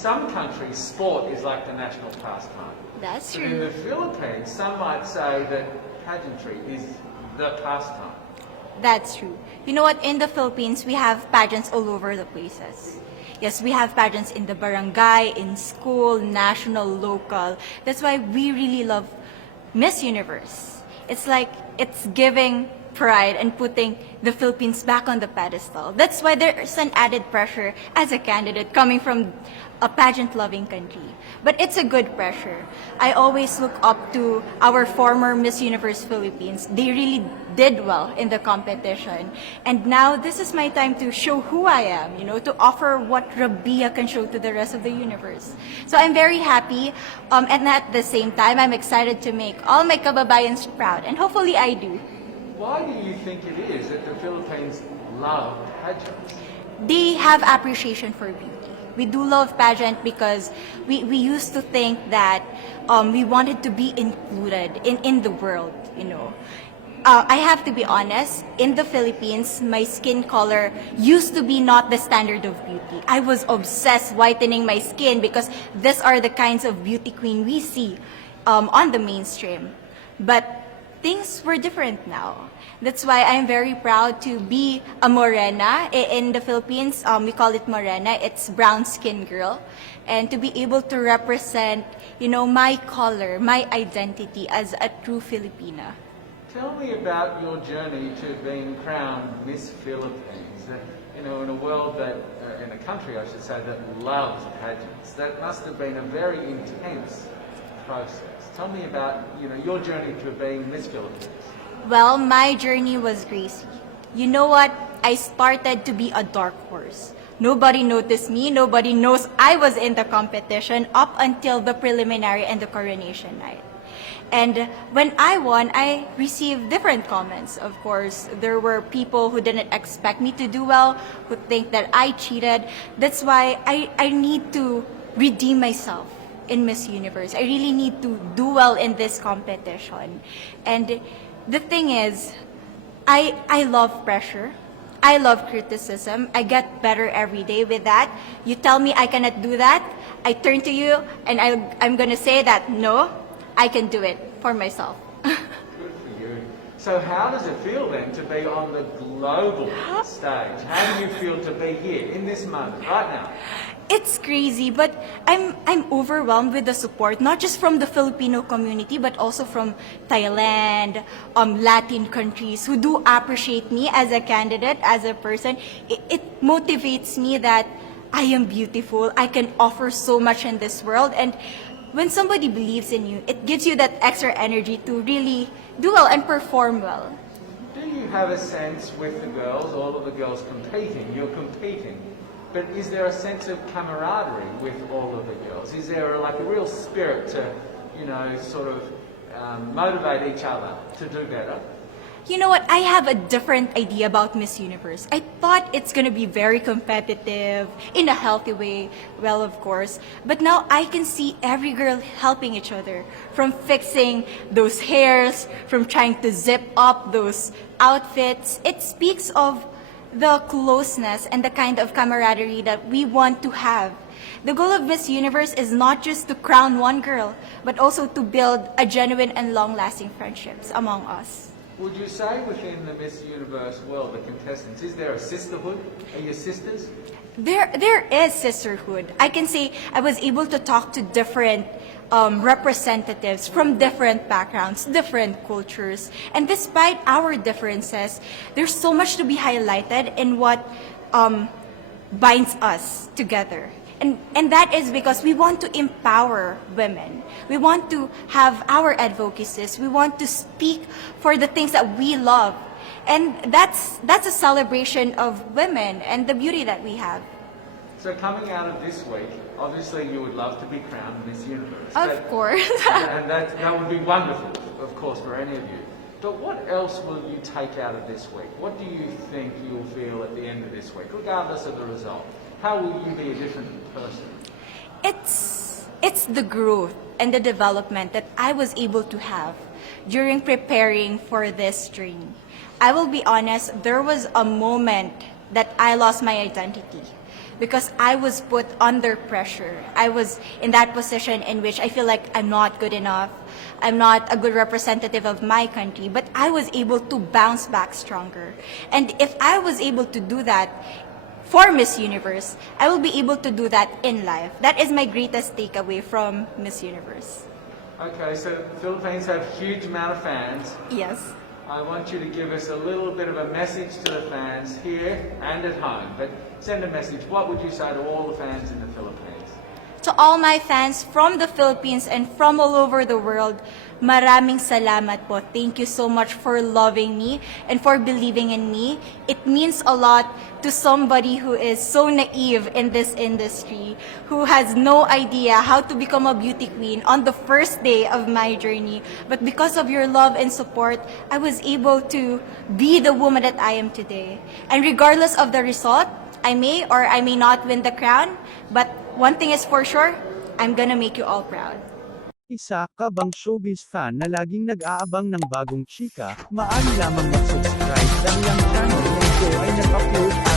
some countries, sport is like the national pastime. That's But in true. the Philippines, some might say that pageantry is the pastime. That's true. You know what? In the Philippines, we have pageants all over the places. Yes, we have pageants in the barangay, in school, national, local. That's why we really love Miss Universe. It's like it's giving pride and putting the Philippines back on the pedestal. That's why there's an added pressure as a candidate coming from a pageant-loving country. But it's a good pressure. I always look up to our former Miss Universe Philippines. They really did well in the competition. And now this is my time to show who I am, to offer what Rabiya can show to the rest of the universe. So I'm very happy, and at the same time, I'm excited to make all my kababayans proud, and hopefully I do. Why do you think it is that the Philippines love pageants? They have appreciation for beauty. We do love pageant because we used to think that we wanted to be included in the world, I have to be honest, in the Philippines, my skin color used to be not the standard of beauty. I was obsessed whitening my skin because these are the kinds of beauty queen we see on the mainstream. But things were different now. That's why I'm very proud to be a morena. In the Philippines, we call it morena. It's brown skin girl. And to be able to represent, my color, my identity as a true Filipina. Tell me about your journey to being crowned Miss Philippines. In a world that, in a country I should say, that loves pageants. That must have been a very intense process. Tell me about, your journey to being Miss Philippines. Well, my journey was crazy. You know what? I started to be a dark horse. Nobody noticed me. Nobody knows I was in the competition up until the preliminary and the coronation night. And when I won, I received different comments. Of course, there were people who didn't expect me to do well, who think that I cheated. That's why I need to redeem myself in Miss Universe. I really need to do well in this competition. And the thing is, I love pressure. I love criticism. I get better every day with that. You tell me I cannot do that, I turn to you and I'm going to say that, no, I can do it for myself. Good for you. So how does it feel then to be on the global stage? How do you feel to be here in this moment, right now? It's crazy, but I'm overwhelmed with the support, not just from the Filipino community, but also from Thailand, Latin countries who do appreciate me as a candidate, as a person. It motivates me that I am beautiful, I can offer so much in this world, and when somebody believes in you, it gives you that extra energy to really do well and perform well. Do you have a sense with the girls, all of the girls competing, you're competing, but is there a sense of camaraderie with all of the girls? Is there a real spirit to, sort of motivate each other to do better? You know what? I have a different idea about Miss Universe. I thought it's going to be very competitive, in a healthy way, well, of course. But now I can see every girl helping each other, from fixing those hairs, from trying to zip up those outfits. It speaks of the closeness and the kind of camaraderie that we want to have. The goal of Miss Universe is not just to crown one girl, but also to build a genuine and long-lasting friendships among us. Would you say within the Miss Universe world, the contestants, is there a sisterhood? Are you sisters? There is sisterhood. I can say I was able to talk to different representatives from different backgrounds, different cultures. And despite our differences, there's so much to be highlighted in what binds us together. And that is because we want to empower women. We want to have our advocacies. We want to speak for the things that we love. And that's a celebration of women and the beauty that we have. So coming out of this week, obviously you would love to be crowned Miss Universe. Of course. And that would be wonderful, of course, for any of you. But what else will you take out of this week? What do you think you'll feel at the end of this week, regardless of the result? How will you be a different person? It's the growth and the development that I was able to have during preparing for this dream. I will be honest, there was a moment that I lost my identity. because I was put under pressure. I was in that position in which I feel like I'm not good enough. I'm not a good representative of my country, but I was able to bounce back stronger. And if I was able to do that for Miss Universe, I will be able to do that in life. That is my greatest takeaway from Miss Universe. Okay, so the Philippines have a huge amount of fans. Yes. I want you to give us a little bit of a message to the fans here and at home. But send a message. What would you say to all the fans in the Philippines? To all my fans from the Philippines and from all over the world, maraming salamat po. Thank you so much for loving me and for believing in me. It means a lot to somebody who is so naive in this industry, who has no idea how to become a beauty queen on the first day of my journey. But because of your love and support, I was able to be the woman that I am today. And regardless of the result, I may or I may not win the crown, but one thing is for sure, I'm gonna make you all proud. Isa ka bang showbiz fan na laging nag-aabang ng bagong chika? Maaari lamang mag-subscribe dahil ang channel na ito ay nag-upload